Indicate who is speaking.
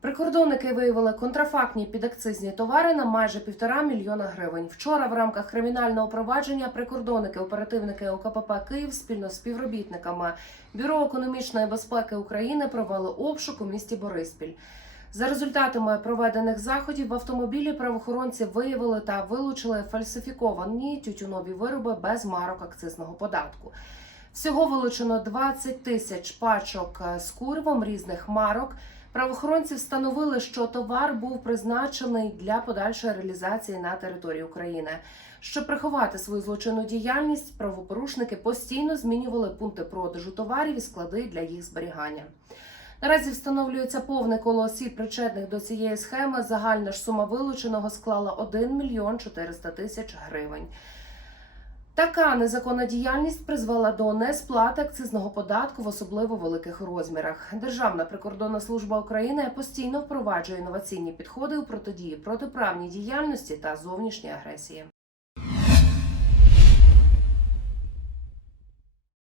Speaker 1: Прикордонники виявили контрафактні підакцизні товари на майже півтора мільйона гривень. Вчора в рамках кримінального провадження прикордонники оперативники ОКПП Київ спільно з співробітниками Бюро економічної безпеки України провели обшук у місті Бориспіль. За результатами проведених заходів в автомобілі правоохоронці виявили та вилучили фальсифіковані тютюнові вироби без марок акцизного податку. Всього вилучено 20 тисяч пачок е, з курвом різних марок. Правоохоронці встановили, що товар був призначений для подальшої реалізації на території України. Щоб приховати свою злочинну діяльність, правопорушники постійно змінювали пункти продажу товарів і склади для їх зберігання. Наразі встановлюється повне коло осіб, причетних до цієї схеми. Загальна ж сума вилученого склала 1 мільйон 400 тисяч гривень. Така незаконна діяльність призвела до несплати акцизного податку в особливо великих розмірах. Державна прикордонна служба України постійно впроваджує інноваційні підходи у протидії протиправній діяльності та зовнішній агресії.